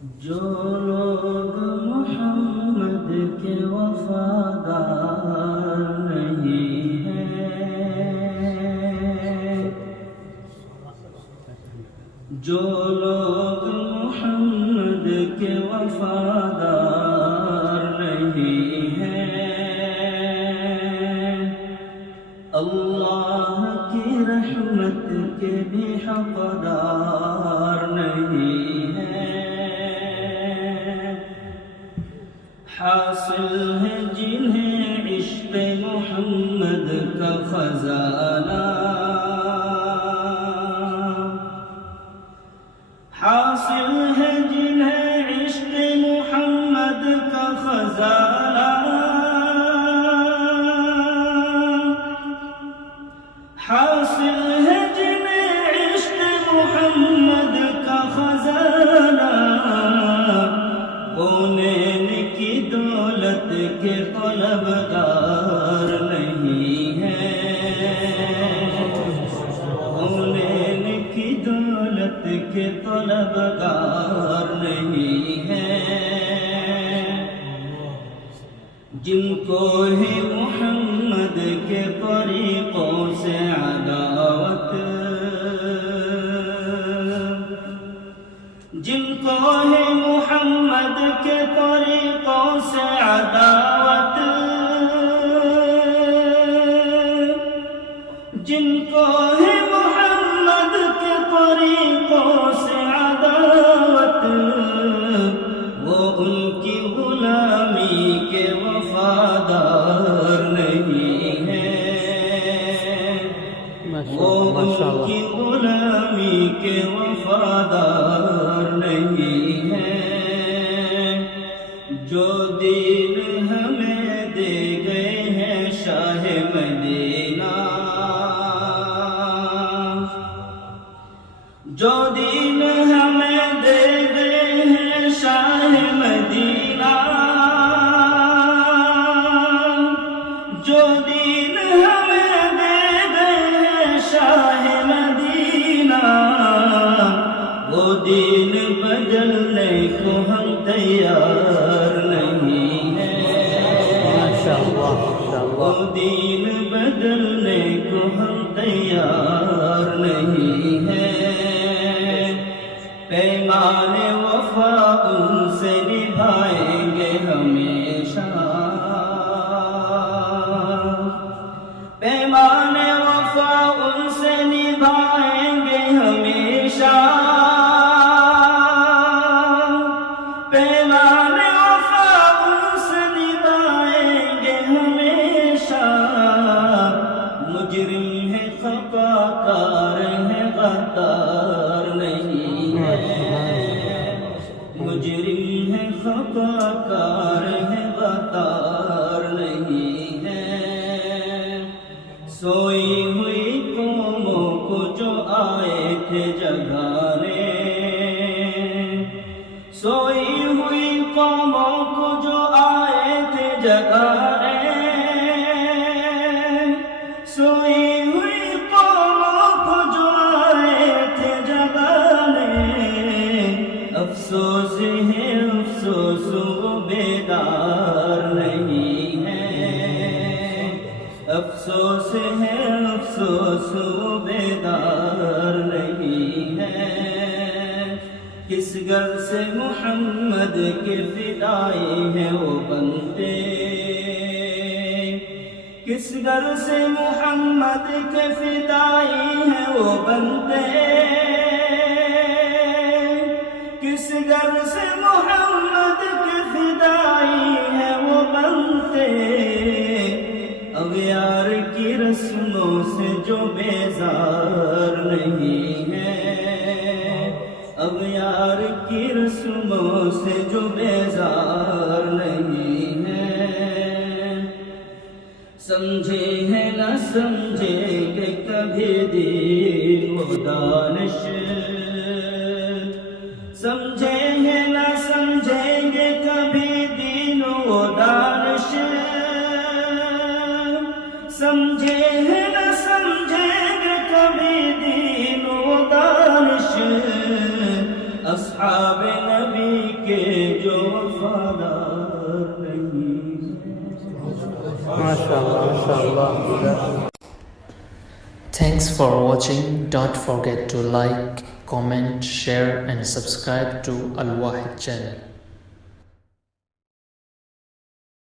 جو لوگ محمد کے وفادار نہیں ہیں، جو لوگ محمد کے وفادار نہیں ہیں، اللہ کی رحمت کے بھی حقدار نہیں ہیں۔ حاصل ہے جنہیں عشق محمد کا خزانہ، حاصل ہے جنہیں عشق محمد کا خزانہ، حاصل ہے جنہیں عشق محمد کا خزانہ، کونین کی دولت کے طلبگار نہیں ہیں، کونین کی دولت کے طلبگار نہیں ہیں، جن کو ہے محمد کے طریقوں سے عداوت، جن کو ہے محمد کے طریقوں سے عداوت، جن کو ہے محمد کے طریقوں سے عداوت، وہ ان کی غلامی کے وفادار نہیں ہیں، وہ ان کی غلامی کے وفادار نہیں ہیں، جو دین ہمیں دے گئے ہیں شاہ مدینہ، جو دین ہمیں دے گئے ہیں شاہ مدینہ، جو دین ہمیں دے گئے ہیں شاہ مدینہ، وہ دین بدلنے کو ہم تیار نہیں ہیں، وہ دین بدلنے کو ہم تیار نہیں ہیں، پیمان وفا ان سے نبھائیں گے ہمیشہ، پیمان وفا ان سے نبھائیں گے ہمیشہ، پیمان وفا ان سے نبھائیں گے ہمیشہ، مجرم ہے خطا کار ہے غدار نہیں ہے، مجرم ہے خطا کار ہے غدار نہیں ہے، سوئی ہوئی قوموں کو جو آئے تھے جگانے، سوئی ہوئی قوموں کو جو آئے تھے جگانے، سوئی ہوئی قوموں کو جو آئے تھے جگانے، افسوس ہے افسوس وہ بیدار نہیں ہے، افسوس ہے افسوس وہ بیدار نہیں ہے، کس گھر سے محمد کے فدائی ہیں وہ بنتے، کس گھر سے محمد کے فدائی ہیں وہ بنتے، کس گھر سے محمد کے فدائی ہیں وہ بنتے، اغیار کی رسموں سے جو بیزار نہیں ہے، اغیار کی رسموں سے جو بیزار نہیں ہے، سمجھے ہیں نہ سمجھیں گے کبھی دین و دانش، سمجھے ہیں نہ سمجھیں گے کبھی دین و دانش، سمجھے ہیں نہ سمجھیں گے کبھی دین و دانش، اصحاب نبی کے جو وفادار نہیں. MashaAllah, MashaAllah. Thanks for watching. Don't forget to like, comment, share and subscribe to Al Wahid channel.